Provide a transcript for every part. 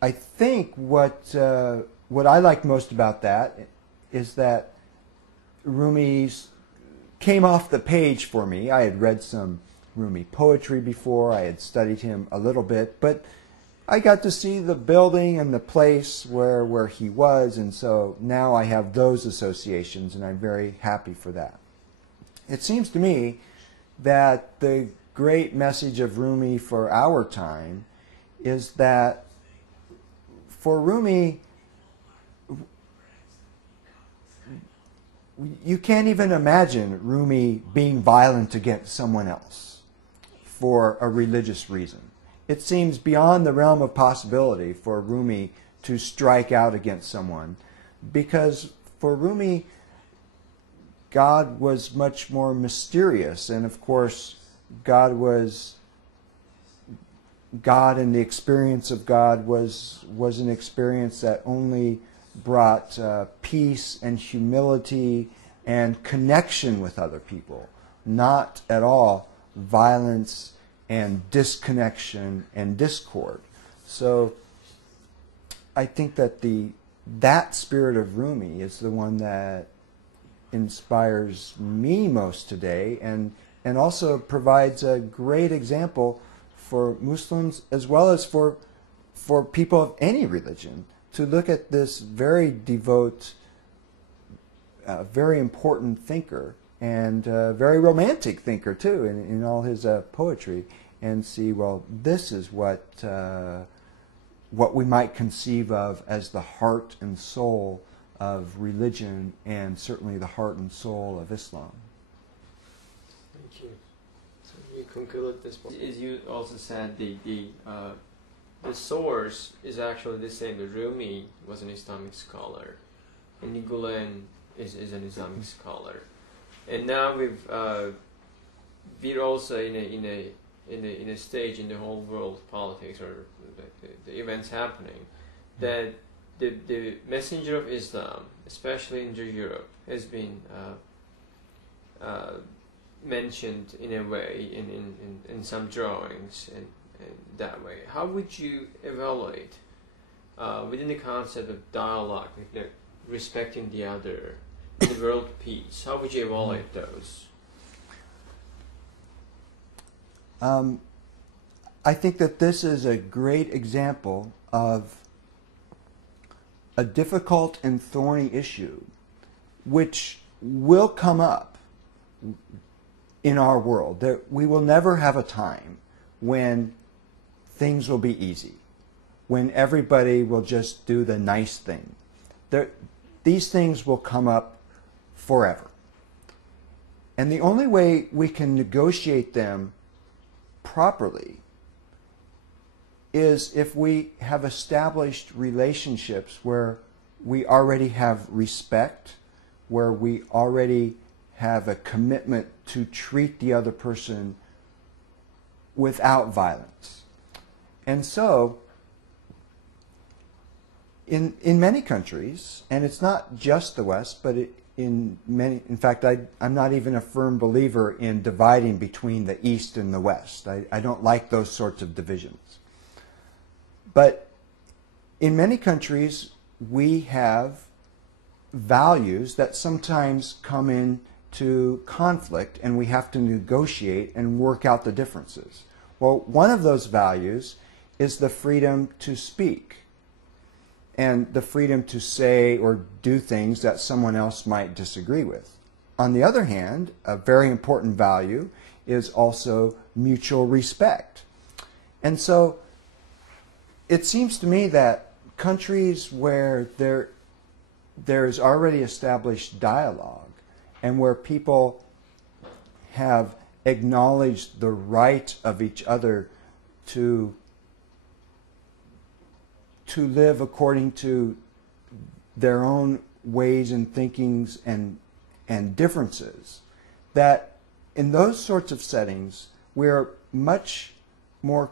I think what I liked most about that is that Rumi's came off the page for me. I had read some Rumi poetry before. I had studied him a little bit, but I got to see the building and the place where he was, and so now I have those associations, and I'm very happy for that. It seems to me that the great message of Rumi for our time is that for Rumi, you can't even imagine Rumi being violent against someone else for a religious reason. It seems beyond the realm of possibility for Rumi to strike out against someone, because for Rumi, God was much more mysterious, and of course, God and the experience of God was an experience that only brought peace and humility and connection with other people, not at all violence and disconnection and discord. So I think that that spirit of Rumi is the one that inspires me most today, and also provides a great example for Muslims as well as for people of any religion to look at this very devout, very important thinker, and very romantic thinker too in all his poetry, and see, well, this is what we might conceive of as the heart and soul of religion, and certainly the heart and soul of Islam. Thank you. So you conclude this point. As you also said, the source is actually the same. The Rumi was an Islamic scholar, and Gulen is an Islamic scholar, and now we're also in a stage in the whole world politics, or the events happening, that the messenger of Islam, especially in Europe, has been mentioned in a way in some drawings and that way. How would you evaluate within the concept of dialogue, respecting the other, the world peace? How would you evaluate those? I think that this is a great example of a difficult and thorny issue which will come up in our world. We will never have a time when things will be easy, when everybody will just do the nice thing. These things will come up forever. And the only way we can negotiate them properly is if we have established relationships where we already have respect, where we already have a commitment to treat the other person without violence. And so, in many countries, and it's not just the West, but in fact, I'm not even a firm believer in dividing between the East and the West. I don't like those sorts of divisions. But in many countries, we have values that sometimes come into conflict, and we have to negotiate and work out the differences. Well, one of those values is the freedom to speak, and the freedom to say or do things that someone else might disagree with. On the other hand, a very important value is also mutual respect. And so it seems to me that countries where there is already established dialogue, and where people have acknowledged the right of each other to live according to their own ways and thinkings and differences, that in those sorts of settings we are much more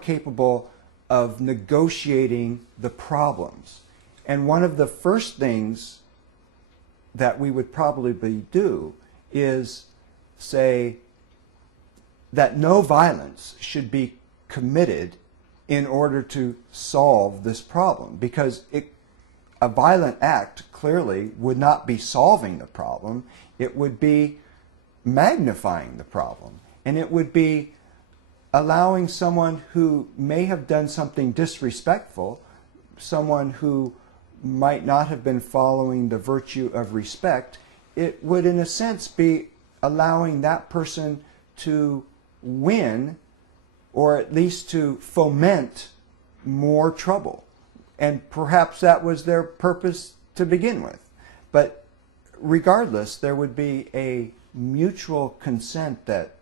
capable of negotiating the problems. And one of the first things that we would probably do is say that no violence should be committed in order to solve this problem, because a violent act clearly would not be solving the problem. It would be magnifying the problem, and it would be allowing someone who may have done something disrespectful, someone who might not have been following the virtue of respect, it would in a sense be allowing that person to win, or at least to foment more trouble. And perhaps that was their purpose to begin with. But regardless, there would be a mutual consent that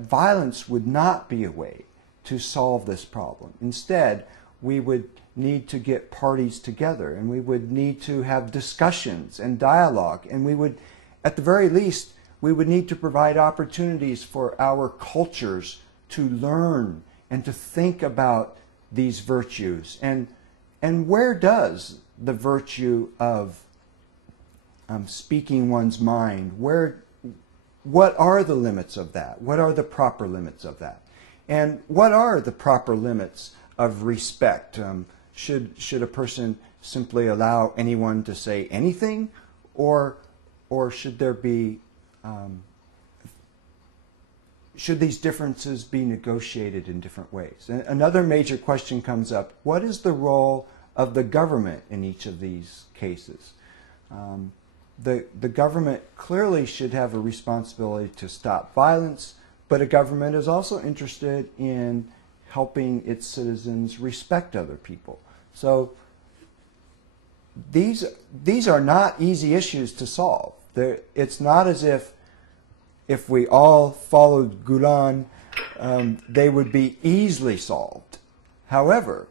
violence would not be a way to solve this problem. Instead, we would need to get parties together, and we would need to have discussions and dialogue, and we would, at the very least, we would need to provide opportunities for our cultures to learn and to think about these virtues. And where does the virtue of speaking one's mind, what are the limits of that? What are the proper limits of that? And what are the proper limits of respect? Should a person simply allow anyone to say anything, or should there be should these differences be negotiated in different ways? And another major question comes up: what is the role of the government in each of these cases? The government clearly should have a responsibility to stop violence, but a government is also interested in helping its citizens respect other people. So these are not easy issues to solve. It's not as if we all followed Gulen, they would be easily solved. However,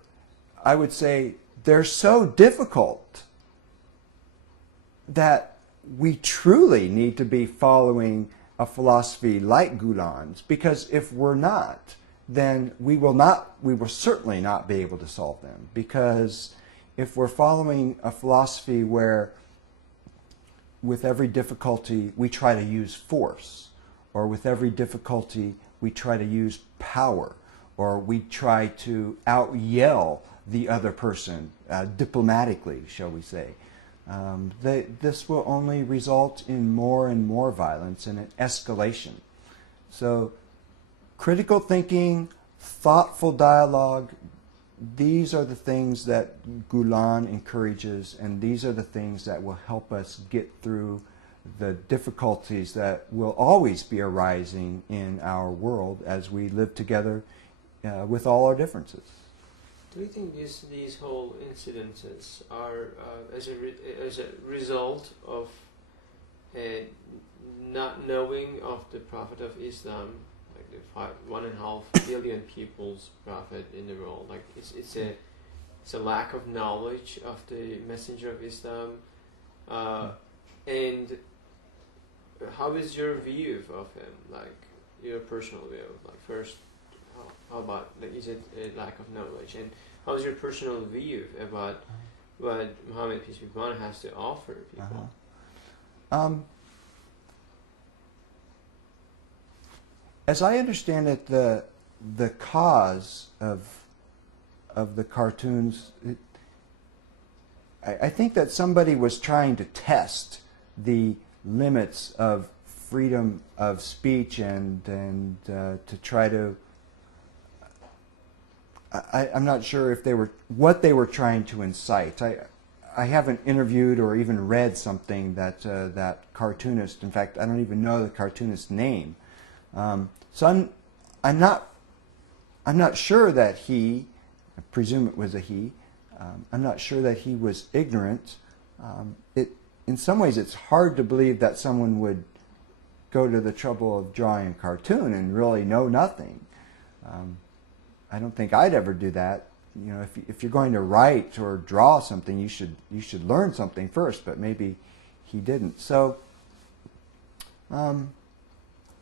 I would say they're so difficult that we truly need to be following a philosophy like Gulen's, because if we're not, then we will certainly not be able to solve them. Because if we're following a philosophy where with every difficulty we try to use force, or with every difficulty we try to use power, or we try to out-yell the other person diplomatically, shall we say, this will only result in more and more violence and an escalation. So critical thinking, thoughtful dialogue, these are the things that Gulen encourages, and these are the things that will help us get through the difficulties that will always be arising in our world as we live together with all our differences. Do you think these whole incidences are as a result of not knowing of the Prophet of Islam, like the 1.5 billion people's Prophet in the world? Like it's a lack of knowledge of the Messenger of Islam, and how is your view of him? Like your personal view. Like first, how about, like, is it a lack of knowledge, and how's your personal view about what Muhammad, peace be upon him, has to offer people? As I understand it, the cause of the cartoons, I think that somebody was trying to test the limits of freedom of speech and to try to. I'm not sure if what they were trying to incite. I haven't interviewed or even read something that that cartoonist. In fact, I don't even know the cartoonist's name. So I'm not sure that he. I presume it was a he. I'm not sure that he was ignorant. In some ways, it's hard to believe that someone would go to the trouble of drawing a cartoon and really know nothing. I don't think I'd ever do that. You know, if you're going to write or draw something, you should learn something first. But maybe he didn't. So I'm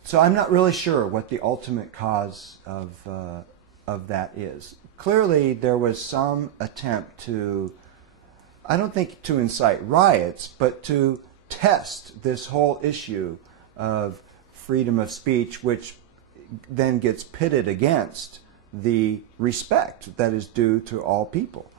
not really sure what the ultimate cause of that is. Clearly, there was some attempt to, I don't think to incite riots, but to test this whole issue of freedom of speech, which then gets pitted against the respect that is due to all people.